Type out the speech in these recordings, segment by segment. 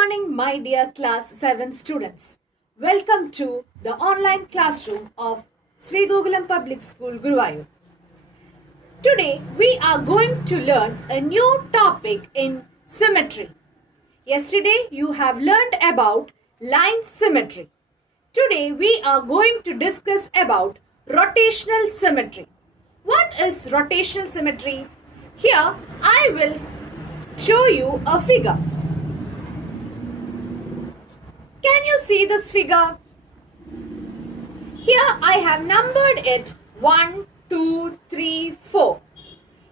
morning, my dear class 7 students. Welcome to the online classroom of Sri Gokulam Public School, Guruvayur. Today, we are going to learn a new topic in symmetry. Yesterday, you have learned about line symmetry. Today, we are going to discuss about rotational symmetry. What is rotational symmetry? Here, I will show you a figure. Can you see this figure? Here I have numbered it 1, 2, 3, 4.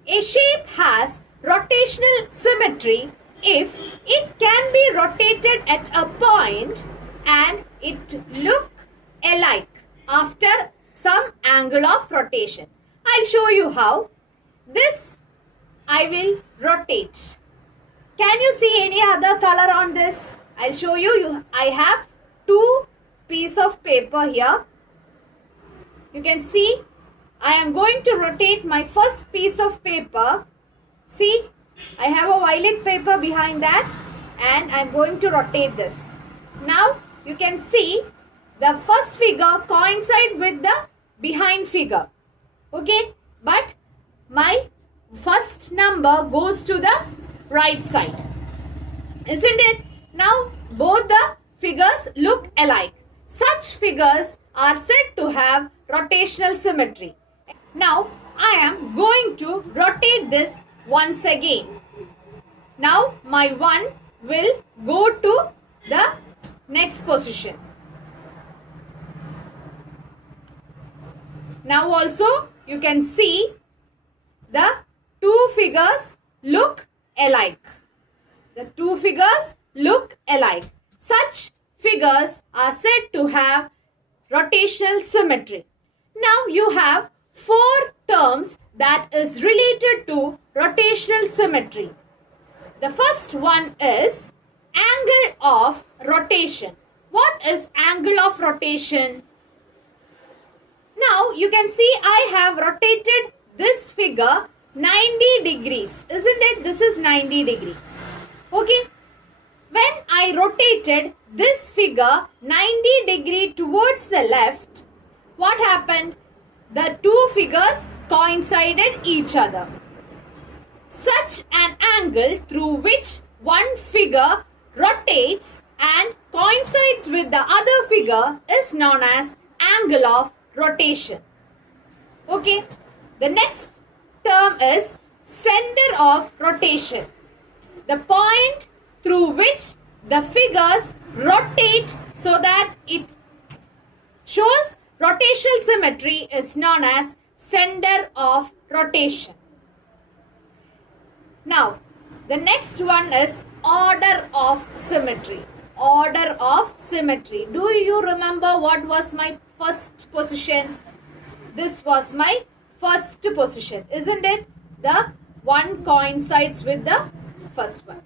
A shape has rotational symmetry if it can be rotated at a point and it look alike after some angle of rotation. I'll show you how. This I will rotate. Can you see any other color on this? I'll show you. I have two pieces of paper here. You can see I am going to rotate my first piece of paper. See, I have a violet paper behind that and I'm going to rotate this. Now you can see the first figure coincides with the behind figure. Okay, but my first number goes to the right side. Isn't it? Now both the figures look alike. Such figures are said to have rotational symmetry. Now I am going to rotate this once again. Now my 1 will go to the next position. Now also you can see the two figures look alike. The two figures look alike. Such figures are said to have rotational symmetry. Now you have 4 terms that is related to rotational symmetry. The first one is angle of rotation. What is angle of rotation? Now you can see I have rotated this figure 90 degrees. Isn't it? This is 90 degree. Okay. When I rotated this figure 90 degree towards the left, what happened? The two figures coincided each other. Such an angle through which one figure rotates and coincides with the other figure is known as angle of rotation. Okay. The next term is center of rotation. The point through which the figures rotate so that it shows rotational symmetry is known as center of rotation. Now, the next one is order of symmetry. Order of symmetry. Do you remember what was my first position? This was my first position, isn't it? The one coincides with the first one.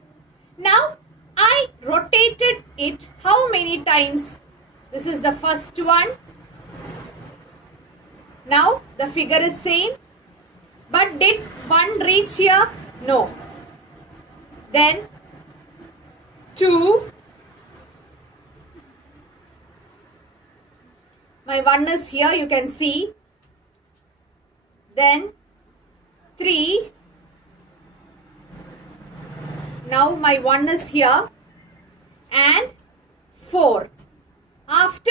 Now, I rotated it how many times? This is the first one. Now, the figure is same. But did one reach here? No. Then, 2. My 1 is here, you can see. Then, 3. Now my 1 is here and 4. After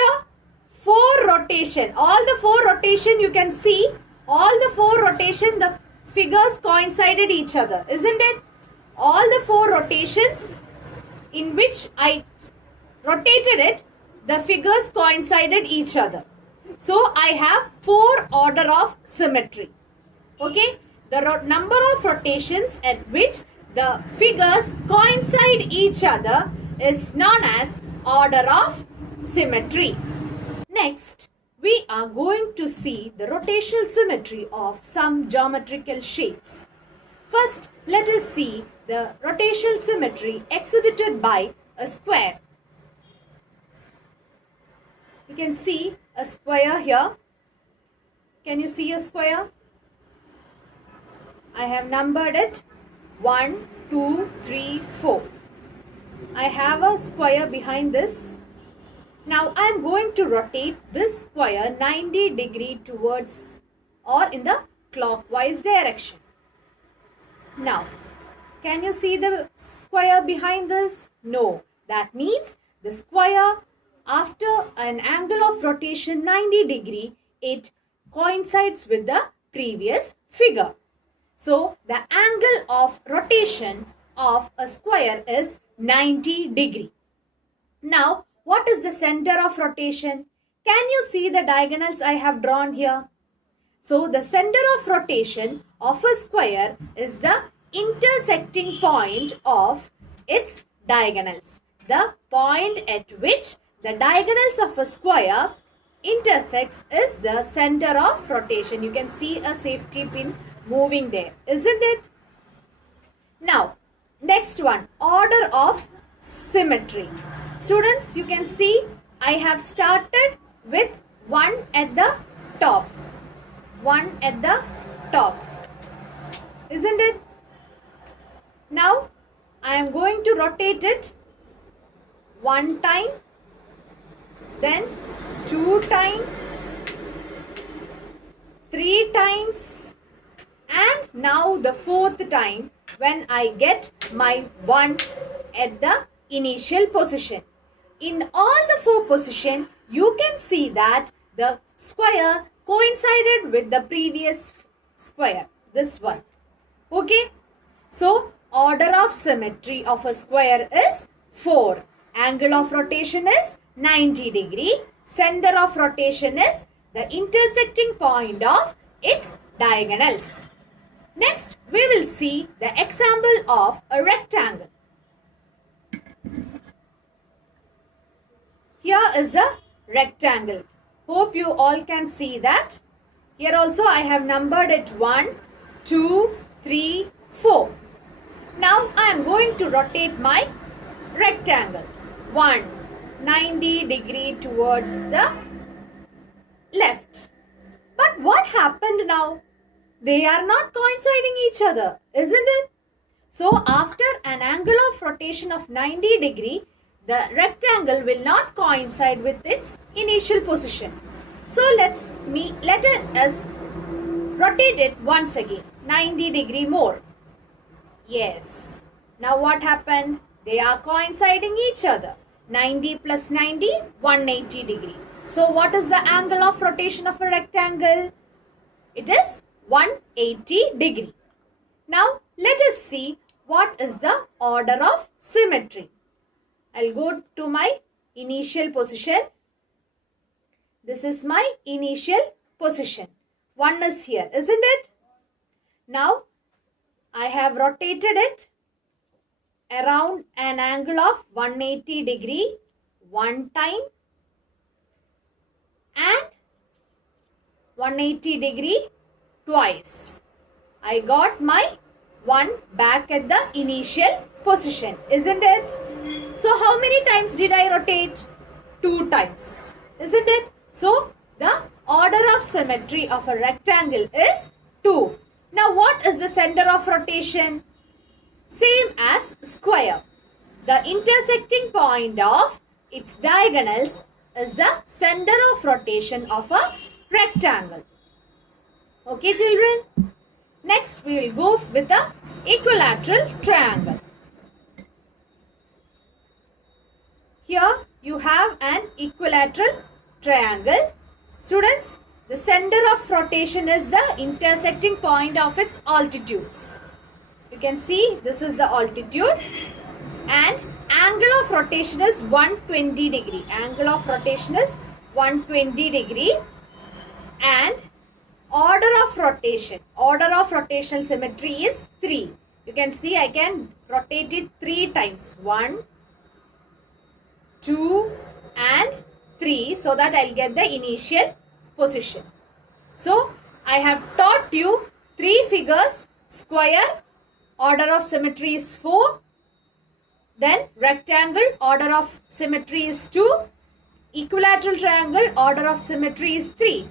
4 rotation, all the 4 rotation you can see, all the 4 rotation the figures coincided each other, isn't it? All the 4 rotations in which I rotated it, the figures coincided each other. So I have 4 order of symmetry. Okay, the number of rotations at which the figures coincide each other is known as order of symmetry. Next, we are going to see the rotational symmetry of some geometrical shapes. First, let us see the rotational symmetry exhibited by a square. You can see a square here. Can you see a square? I have numbered it 1, 2, 3, 4. I have a square behind this. Now I am going to rotate this square 90 degree towards or in the clockwise direction. Now, can you see the square behind this? No. That means the square, after an angle of rotation 90 degree, it coincides with the previous figure. So, the angle of rotation of a square is 90 degree. Now, what is the center of rotation? Can you see the diagonals I have drawn here? So, the center of rotation of a square is the intersecting point of its diagonals. The point at which the diagonals of a square intersects is the center of rotation. You can see a safety pin moving there, isn't it? Now, next one, order of symmetry. Students, you can see I have started with one at the top. One at the top. Isn't it? Now, I am going to rotate it one time, then two times, three times, and now the fourth time when I get my one at the initial position. In all the four positions, you can see that the square coincided with the previous square, this one. Okay. So, order of symmetry of a square is 4. Angle of rotation is 90 degree. Center of rotation is the intersecting point of its diagonals. Next, we will see the example of a rectangle. Here is the rectangle. Hope you all can see that. Here also I have numbered it 1, 2, 3, 4. Now I am going to rotate my rectangle. 1, 90 degree towards the left. But what happened now? They are not coinciding each other, isn't it? So after an angle of rotation of 90 degree, the rectangle will not coincide with its initial position. So let us rotate it once again, 90 degree more. Yes. Now what happened? They are coinciding each other. 90 plus 90, 180 degree. So what is the angle of rotation of a rectangle? It is 180 degree. Now let us see what is the order of symmetry. I'll go to my initial position. This is my initial position. 1 is here, isn't it? Now, I have rotated it around an angle of 180 degree one time and 180 degree twice. I got my 1 back at the initial position, isn't it? So how many times did I rotate? 2 times, isn't it? So the order of symmetry of a rectangle is 2. Now what is the center of rotation? Same as square. The intersecting point of its diagonals is the center of rotation of a rectangle. Okay children? Next we will go with the equilateral triangle. Here you have an equilateral triangle. Students, the center of rotation is the intersecting point of its altitudes. You can see this is the altitude and angle of rotation is 120 degree. Angle of rotation is 120 degree and order of rotational symmetry is 3. You can see I can rotate it 3 times. 1, 2 and 3 so that I'll get the initial position. So I have taught you 3 figures. Square, order of symmetry is 4. Then rectangle, order of symmetry is 2. Equilateral triangle, order of symmetry is 3.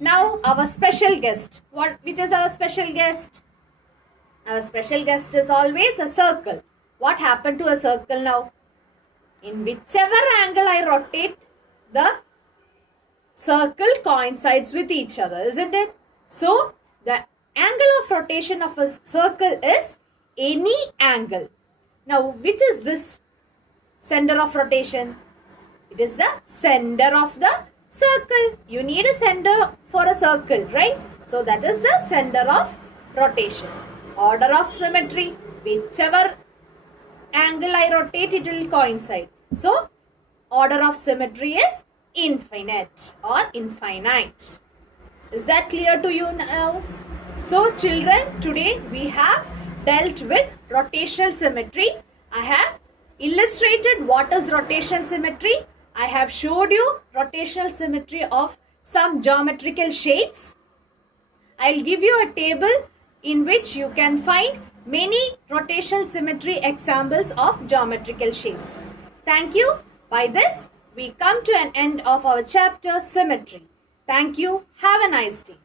Now our special guest. Which is our special guest? Our special guest is always a circle. What happened to a circle now? In whichever angle I rotate, the circle coincides with each other, isn't it? So, the angle of rotation of a circle is any angle. Now, which is this center of rotation? It is the center of the circle. You need a center for a circle, right? So, that is the center of rotation. Order of symmetry, whichever angle I rotate, it will coincide. So, order of symmetry is infinite or infinite. Is that clear to you now? So, children, today we have dealt with rotational symmetry. I have illustrated what is rotational symmetry. I have showed you rotational symmetry of some geometrical shapes. I'll give you a table in which you can find many rotational symmetry examples of geometrical shapes. Thank you. By this, we come to an end of our chapter Symmetry. Thank you. Have a nice day.